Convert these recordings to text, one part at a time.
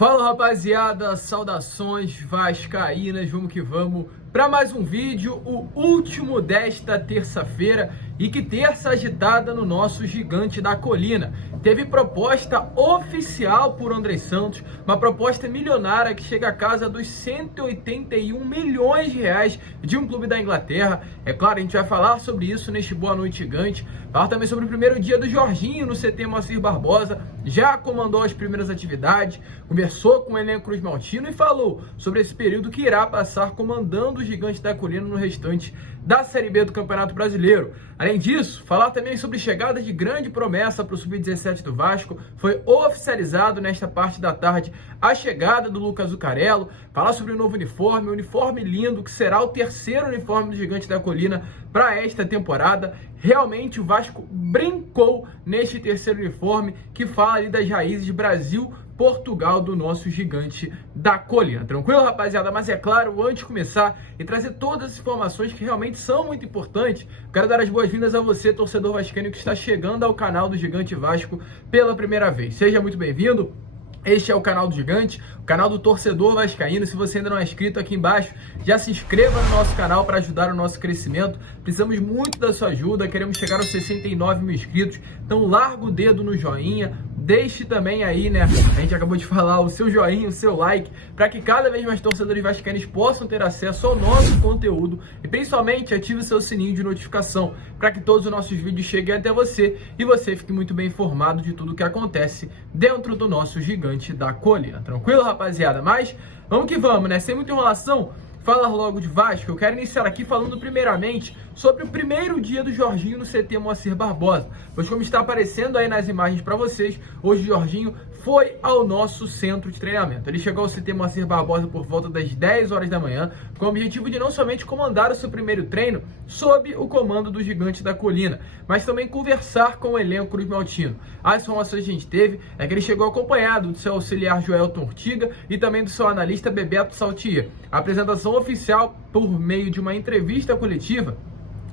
Fala rapaziada, saudações vascaínas, vamos que vamos para mais um vídeo, o último desta terça-feira. E que terça agitada no nosso Gigante da Colina. Teve proposta oficial por André Santos, uma proposta milionária que chega a casa dos 181 milhões de reais de um clube da Inglaterra. É claro, a gente vai falar sobre isso neste Boa Noite Gigante. Falar também sobre o primeiro dia do Jorginho no CT Moacir Barbosa. Já comandou as primeiras atividades, conversou com o elenco Cruz Maltino e falou sobre esse período que irá passar comandando o Gigante da Colina no restante da Série B do Campeonato Brasileiro. Além disso, falar também sobre chegada de grande promessa para o Sub-17 do Vasco. Foi oficializado nesta parte da tarde a chegada do Lucas Zuccarello. Falar sobre o novo uniforme, um uniforme lindo que será o terceiro uniforme do Gigante da Colina para esta temporada. Realmente o Vasco brincou neste terceiro uniforme que fala ali das raízes Brasil, Portugal do nosso Gigante da Colina. Tranquilo, rapaziada? Mas é claro, antes de começar e trazer todas as informações que realmente são muito importantes, quero dar as boas-vindas a você, torcedor vascaíno, que está chegando ao canal do Gigante Vasco pela primeira vez. Seja muito bem-vindo. Este é o canal do Gigante, o canal do torcedor vascaíno. Se você ainda não é inscrito, aqui embaixo, já se inscreva no nosso canal para ajudar o nosso crescimento. Precisamos muito da sua ajuda, queremos chegar aos 69 mil inscritos. Então larga o dedo no joinha, deixe também aí, né, a gente acabou de falar, o seu joinha, o seu like, para que cada vez mais torcedores vascaínos possam ter acesso ao nosso conteúdo e principalmente ative o seu sininho de notificação para que todos os nossos vídeos cheguem até você e você fique muito bem informado de tudo o que acontece dentro do nosso Gigante da Colina. Tranquilo, rapaziada? Mas vamos que vamos, né? Sem muita enrolação, falar logo de Vasco. Eu quero iniciar aqui falando primeiramente sobre o primeiro dia do Jorginho no CT Moacir Barbosa. Pois como está aparecendo aí nas imagens para vocês, hoje o Jorginho foi ao nosso centro de treinamento. Ele chegou ao CT Moacir Barbosa por volta das 10 horas da manhã, com o objetivo de não somente comandar o seu primeiro treino sob o comando do Gigante da Colina, mas também conversar com o elenco Cruz Maltino. As informações que a gente teve é que ele chegou acompanhado do seu auxiliar Joelton Ortiga e também do seu analista Bebeto Saltier. A apresentação oficial por meio de uma entrevista coletiva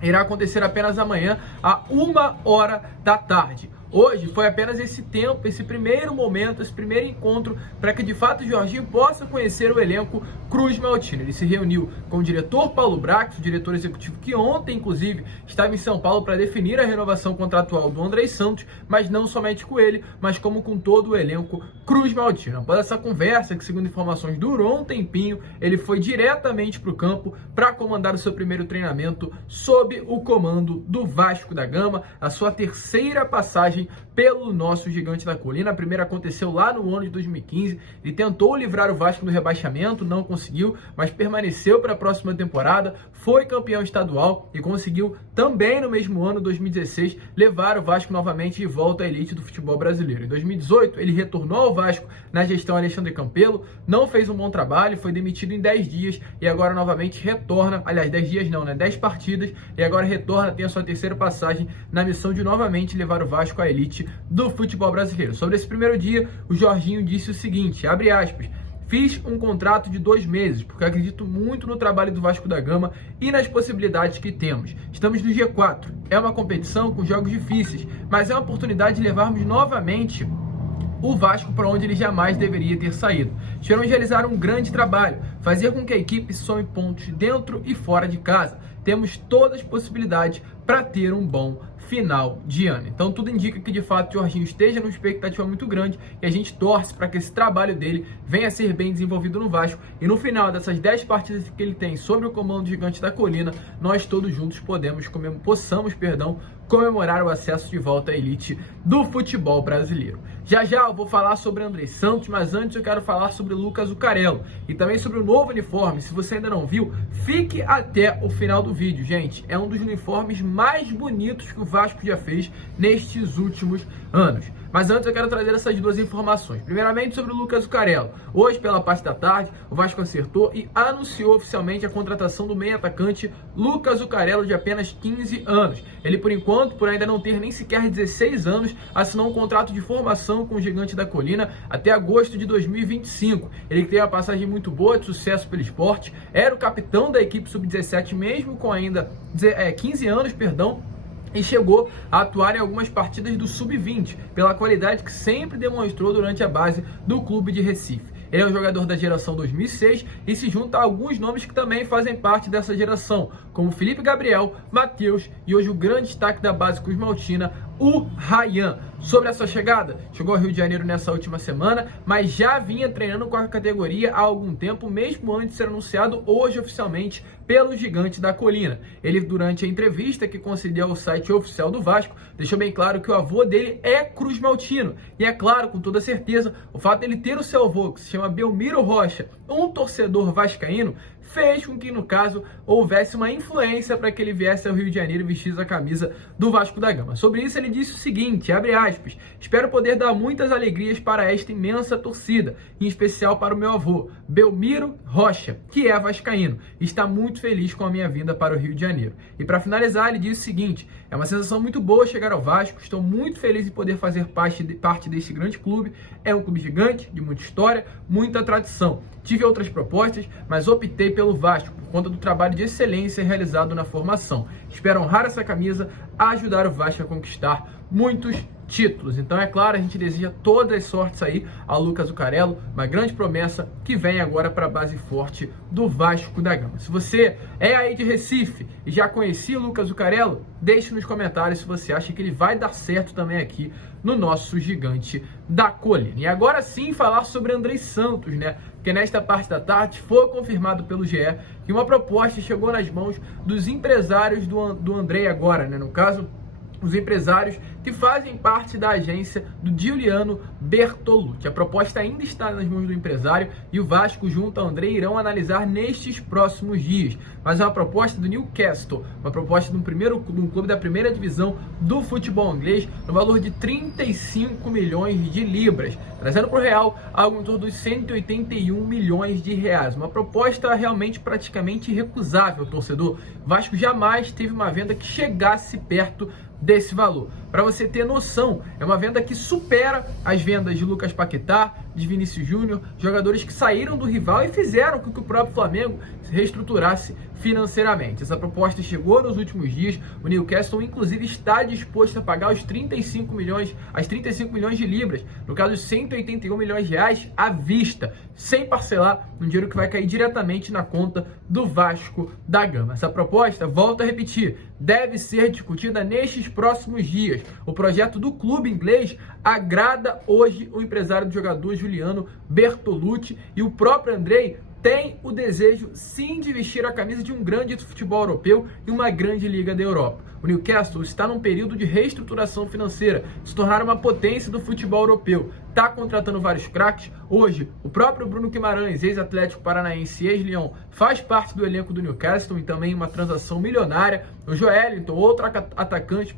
irá acontecer apenas amanhã, a 1h da tarde. Hoje foi apenas esse tempo, esse primeiro momento, esse primeiro encontro para que de fato o Jorginho possa conhecer o elenco Cruz Maltino. Ele se reuniu com o diretor Paulo Brax, o diretor executivo que ontem inclusive estava em São Paulo para definir a renovação contratual do André Santos, mas não somente com ele, mas como com todo o elenco Cruz Maltino. Após essa conversa, que segundo informações durou um tempinho, ele foi diretamente para o campo para comandar o seu primeiro treinamento sob o comando do Vasco da Gama, a sua terceira passagem pelo nosso Gigante da Colina. A primeira aconteceu lá no ano de 2015. Ele tentou livrar o Vasco do rebaixamento, não conseguiu, mas permaneceu para a próxima temporada, foi campeão estadual e conseguiu também no mesmo ano, 2016, levar o Vasco novamente de volta à elite do futebol brasileiro. Em 2018, ele retornou ao Vasco na gestão Alexandre Campelo, não fez um bom trabalho, foi demitido em 10 dias e agora novamente retorna, aliás, 10 dias não, né? 10 partidas, e agora retorna, tem a sua terceira passagem na missão de novamente levar o Vasco à elite do futebol brasileiro. Sobre esse primeiro dia, o Jorginho disse o seguinte, abre aspas: fiz um contrato de 2 meses, porque acredito muito no trabalho do Vasco da Gama e nas possibilidades que temos. Estamos no G4, é uma competição com jogos difíceis, mas é uma oportunidade de levarmos novamente o Vasco para onde ele jamais deveria ter saído. Esperamos realizar um grande trabalho, fazer com que a equipe some pontos dentro e fora de casa. Temos todas as possibilidades para ter um bom final de ano. Então tudo indica que de fato o Jorginho esteja numa expectativa muito grande e a gente torce para que esse trabalho dele venha a ser bem desenvolvido no Vasco e no final dessas 10 partidas que ele tem sobre o comando do Gigante da Colina, nós todos juntos possamos comemorar o acesso de volta à elite do futebol brasileiro. Já eu vou falar sobre André Santos, mas antes eu quero falar sobre o Lucas Zuccarello e também sobre o novo uniforme. Se você ainda não viu, fique até o final do vídeo, gente. É um dos uniformes mais bonitos que o Vasco já fez nestes últimos anos. Mas antes eu quero trazer essas duas informações. Primeiramente sobre o Lucas Zuccarello. Hoje, pela parte da tarde, o Vasco acertou e anunciou oficialmente a contratação do meio-atacante Lucas Zuccarello, de apenas 15 anos. Ele, por enquanto, por ainda não ter nem sequer 16 anos, assinou um contrato de formação com o Gigante da Colina até agosto de 2025. Ele tem uma passagem muito boa, de sucesso pelo esporte, era o capitão da equipe sub-17 mesmo com ainda 15 anos, e chegou a atuar em algumas partidas do Sub-20, pela qualidade que sempre demonstrou durante a base do clube de Recife. Ele é um jogador da geração 2006 e se junta a alguns nomes que também fazem parte dessa geração, como Felipe Gabriel, Matheus e hoje o grande destaque da base cruzmaltina, o Ryan. Sobre a sua chegada, chegou ao Rio de Janeiro nessa última semana, mas já vinha treinando com a categoria há algum tempo, mesmo antes de ser anunciado hoje oficialmente pelo Gigante da Colina. Ele, durante a entrevista que concedeu ao site oficial do Vasco, deixou bem claro que o avô dele é cruzmaltino. E é claro, com toda certeza, o fato dele ter o seu avô, que se chama Belmiro Rocha, um torcedor vascaíno, fez com que, no caso, houvesse uma influência para que ele viesse ao Rio de Janeiro e vestisse a camisa do Vasco da Gama. Sobre isso, ele disse o seguinte, abre aspas, espero poder dar muitas alegrias para esta imensa torcida, em especial para o meu avô, Belmiro Rocha, que é vascaíno, e está muito feliz com a minha vinda para o Rio de Janeiro. E para finalizar, ele disse o seguinte, é uma sensação muito boa chegar ao Vasco, estou muito feliz em poder fazer parte desse grande clube, é um clube gigante, de muita história, muita tradição. Tive outras propostas, mas optei pelo Vasco por conta do trabalho de excelência realizado na formação. Espero honrar essa camisa, ajudar o Vasco a conquistar muitos títulos. Então, é claro, a gente deseja todas as sortes aí ao Lucas Zucarello, uma grande promessa que vem agora para a base forte do Vasco da Gama. Se você é aí de Recife e já conhecia o Lucas Zucarello, deixe nos comentários se você acha que ele vai dar certo também aqui no nosso Gigante da Colina. E agora sim falar sobre Andrei Santos, né? Porque nesta parte da tarde foi confirmado pelo GE que uma proposta chegou nas mãos dos empresários do Andrei agora, né? No caso, os empresários que fazem parte da agência do Giuliano Bertolucci. A proposta ainda está nas mãos do empresário e o Vasco junto ao Andrei irão analisar nestes próximos dias. Mas é uma proposta do Newcastle, uma proposta de um clube da primeira divisão do futebol inglês, no valor de 35 milhões de libras, trazendo para o real algo em torno dos 181 milhões de reais. Uma proposta realmente praticamente irrecusável, torcedor. O Vasco jamais teve uma venda que chegasse perto desse valor. Para você ter noção, é uma venda que supera as vendas de Lucas Paquetá, de Vinícius Júnior, jogadores que saíram do rival e fizeram com que o próprio Flamengo se reestruturasse financeiramente. Essa proposta chegou nos últimos dias, o Newcastle inclusive está disposto a pagar as 35 milhões de libras, no caso os 181 milhões de reais à vista, sem parcelar, um dinheiro que vai cair diretamente na conta do Vasco da Gama. Essa proposta, volto a repetir, deve ser discutida nestes próximos dias. O projeto do clube inglês agrada hoje o empresário do jogador Giuliano Bertolucci e o próprio Andrei tem o desejo sim de vestir a camisa de um grande futebol europeu e uma grande liga da Europa. O Newcastle está num período de reestruturação financeira, se tornar uma potência do futebol europeu. Está contratando vários craques. Hoje, o próprio Bruno Guimarães, ex-Atlético Paranaense e ex-Leão, faz parte do elenco do Newcastle e também uma transação milionária. O Joelinton, outro atacante,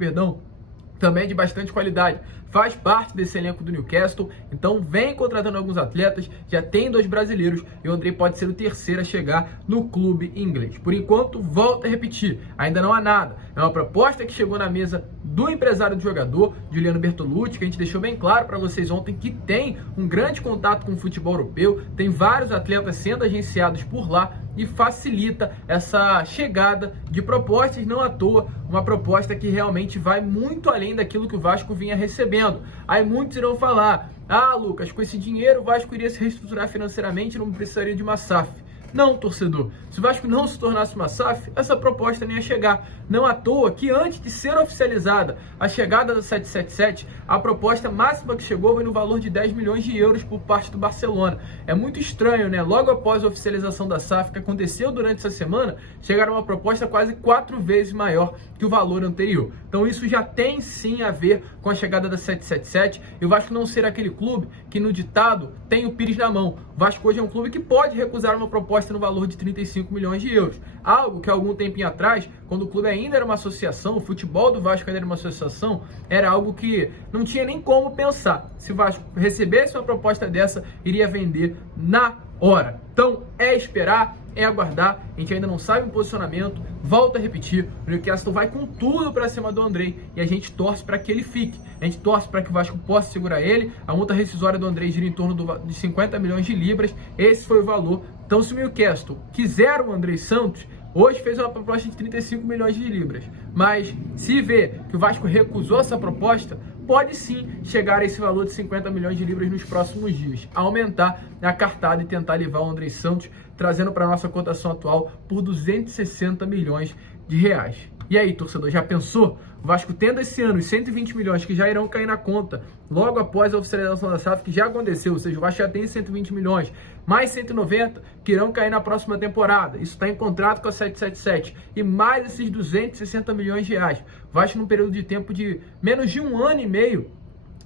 também de bastante qualidade, faz parte desse elenco do Newcastle, então vem contratando alguns atletas, já tem 2 brasileiros e o Andrei pode ser o terceiro a chegar no clube inglês. Por enquanto, volto a repetir, ainda não há nada. É uma proposta que chegou na mesa do empresário do jogador, Giuliano Bertolucci, que a gente deixou bem claro para vocês ontem que tem um grande contato com o futebol europeu, tem vários atletas sendo agenciados por lá e facilita essa chegada de propostas, não à toa, uma proposta que realmente vai muito além daquilo que o Vasco vinha recebendo. Aí muitos irão falar, Lucas, com esse dinheiro o Vasco iria se reestruturar financeiramente e não precisaria de uma SAF. Não, torcedor, se o Vasco não se tornasse uma SAF, essa proposta nem ia chegar. Não à toa que antes de ser oficializada a chegada do 777, a proposta máxima que chegou foi no valor de 10 milhões de euros por parte do Barcelona. É muito estranho, né? Logo após a oficialização da SAF, que aconteceu durante essa semana, chegaram uma proposta quase 4 vezes maior que o valor anterior. Então isso já tem sim a ver com a chegada da 777 e o Vasco não ser aquele clube que no ditado tem o pires na mão. O Vasco hoje é um clube que pode recusar uma proposta no valor de 35 milhões de euros. Algo que algum tempinho atrás, quando o clube ainda era uma associação, o futebol do Vasco ainda era uma associação, era algo que não tinha nem como pensar. Se o Vasco recebesse uma proposta dessa, iria vender na hora. Então, é esperar, é aguardar, a gente ainda não sabe o posicionamento, volto a repetir, o Newcastle vai com tudo para cima do Andrei e a gente torce para que ele fique, a gente torce para que o Vasco possa segurar ele, a multa rescisória do Andrei gira em torno de 50 milhões de libras, esse foi o valor. Então se o Newcastle quiser o Andrei Santos, hoje fez uma proposta de 35 milhões de libras, mas se vê que o Vasco recusou essa proposta, pode sim chegar a esse valor de 50 milhões de libras nos próximos dias, aumentar a cartada e tentar levar o Andrei Santos, trazendo para a nossa cotação atual por 260 milhões de reais. E aí, torcedor, já pensou? O Vasco tendo esse ano os 120 milhões que já irão cair na conta logo após a oficialização da SAF, que já aconteceu, ou seja, o Vasco já tem 120 milhões, mais 190 que irão cair na próxima temporada. Isso está em contrato com a 777. E mais esses 260 milhões de reais. O Vasco, num período de tempo de menos de 1 ano e meio,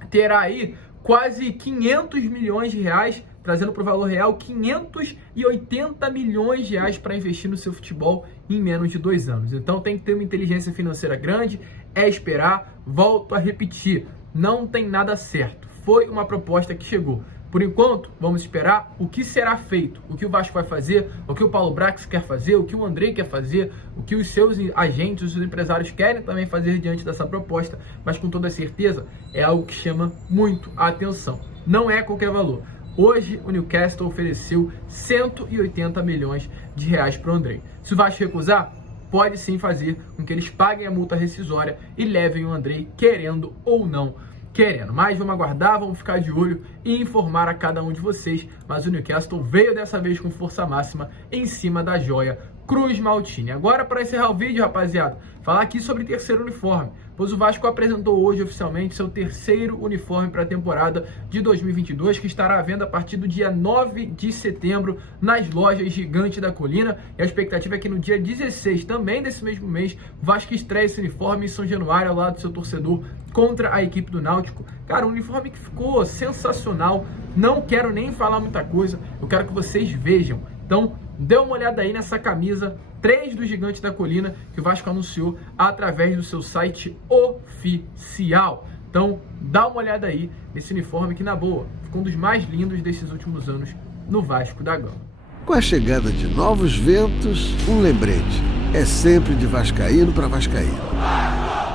terá aí quase 500 milhões de reais, trazendo para o valor real 580 milhões de reais para investir no seu futebol em menos de 2 anos. Então tem que ter uma inteligência financeira grande, é esperar, volto a repetir, não tem nada certo. Foi uma proposta que chegou. Por enquanto, vamos esperar o que será feito, o que o Vasco vai fazer, o que o Paulo Brax quer fazer, o que o Andrei quer fazer, o que os seus agentes, os seus empresários querem também fazer diante dessa proposta, mas com toda certeza é algo que chama muito a atenção. Não é qualquer valor. Hoje o Newcastle ofereceu 180 milhões de reais para o Andrei. Se o Vasco recusar, pode sim fazer com que eles paguem a multa rescisória e levem o Andrei, querendo ou não querendo. Mas vamos aguardar, vamos ficar de olho e informar a cada um de vocês. Mas o Newcastle veio dessa vez com força máxima em cima da joia Cruz Maltini. Agora, para encerrar o vídeo, rapaziada, falar aqui sobre terceiro uniforme, pois o Vasco apresentou hoje oficialmente seu terceiro uniforme para a temporada de 2022, que estará à venda a partir do dia 9 de setembro nas lojas Gigante da Colina. E a expectativa é que no dia 16, também desse mesmo mês, o Vasco estreie esse uniforme em São Januário, ao lado do seu torcedor, contra a equipe do Náutico. Cara, um uniforme que ficou sensacional. Não quero nem falar muita coisa, eu quero que vocês vejam. Então, dê uma olhada aí nessa camisa 3 do Gigante da Colina, que o Vasco anunciou através do seu site oficial. Então, dá uma olhada aí nesse uniforme que, na boa, ficou um dos mais lindos desses últimos anos no Vasco da Gama. Com a chegada de novos ventos, um lembrete: é sempre de vascaíno para vascaíno.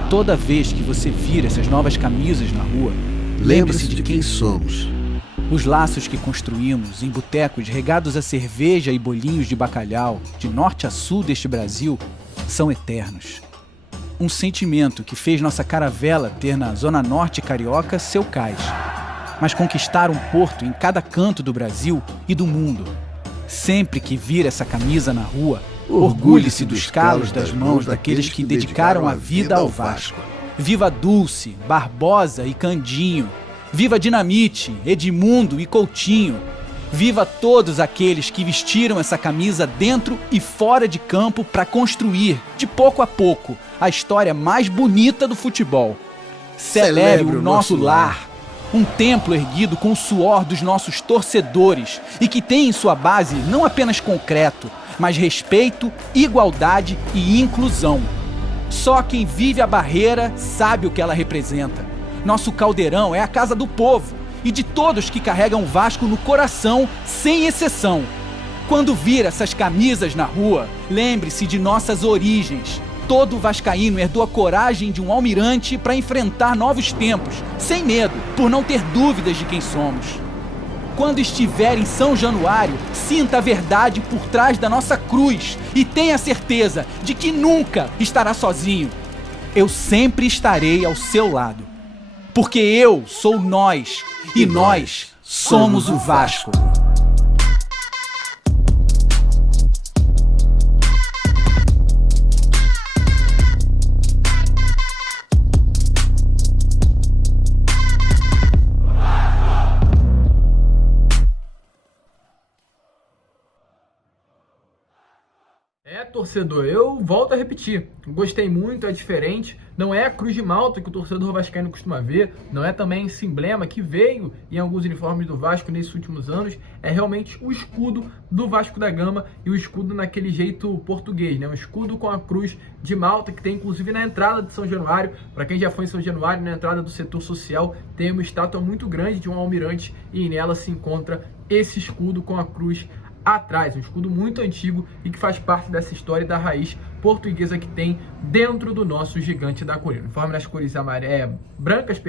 Toda vez que você vira essas novas camisas na rua, lembre-se de quem somos. Os laços que construímos em botecos regados a cerveja e bolinhos de bacalhau, de norte a sul deste Brasil, são eternos. Um sentimento que fez nossa caravela ter na Zona Norte carioca seu cais, mas conquistar um porto em cada canto do Brasil e do mundo. Sempre que vira essa camisa na rua, orgulhe-se dos calos das mãos daqueles que dedicaram a vida ao Vasco. Viva Dulce, Barbosa e Candinho. Viva Dinamite, Edmundo e Coutinho. Viva todos aqueles que vestiram essa camisa dentro e fora de campo para construir, de pouco a pouco, a história mais bonita do futebol. Celebre o nosso lar. Um templo erguido com o suor dos nossos torcedores e que tem em sua base não apenas concreto, mas respeito, igualdade e inclusão. Só quem vive a barreira sabe o que ela representa. Nosso caldeirão é a casa do povo e de todos que carregam o Vasco no coração, sem exceção. Quando vir essas camisas na rua, lembre-se de nossas origens. Todo vascaíno herdou a coragem de um almirante para enfrentar novos tempos, sem medo, por não ter dúvidas de quem somos. Quando estiver em São Januário, sinta a verdade por trás da nossa cruz e tenha certeza de que nunca estará sozinho. Eu sempre estarei ao seu lado. Porque eu sou nós e nós somos o Vasco. Torcedor, eu volto a repetir, gostei muito, é diferente, não é a cruz de malta que o torcedor vascaíno costuma ver, não é também esse emblema que veio em alguns uniformes do Vasco nesses últimos anos, é realmente o escudo do Vasco da Gama e o escudo naquele jeito português, né? Um escudo com a cruz de malta que tem inclusive na entrada de São Januário. Para quem já foi em São Januário, na entrada do setor social tem uma estátua muito grande de um almirante e nela se encontra esse escudo com a cruz atrás, um escudo muito antigo e que faz parte dessa história da raiz portuguesa que tem dentro do nosso Gigante da Colina. Uniforme nas cores brancas,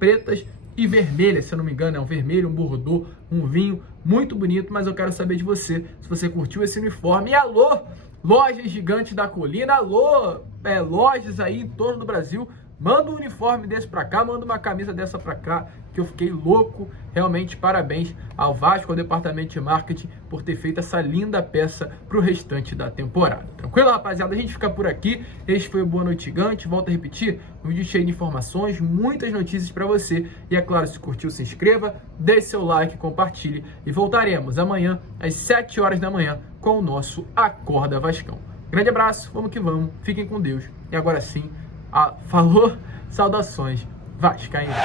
pretas e vermelhas, se eu não me engano, é um vermelho, um bordeaux, um vinho muito bonito, mas eu quero saber de você, se você curtiu esse uniforme. E alô, lojas Gigante da Colina, alô, lojas aí em torno do Brasil, Manda um uniforme desse pra cá, manda uma camisa dessa pra cá, que eu fiquei louco. Realmente, parabéns ao Vasco, ao departamento de marketing, por ter feito essa linda peça pro restante da temporada. Tranquilo, rapaziada? A gente fica por aqui. Este foi o Boa Noite Gigante. Volto a repetir, um vídeo cheio de informações, muitas notícias pra você. E é claro, se curtiu, se inscreva, deixe seu like, compartilhe. E voltaremos amanhã, às 7 horas da manhã, com o nosso Acorda Vascão. Grande abraço, vamos que vamos, fiquem com Deus. E agora sim, falou, saudações vascaínas.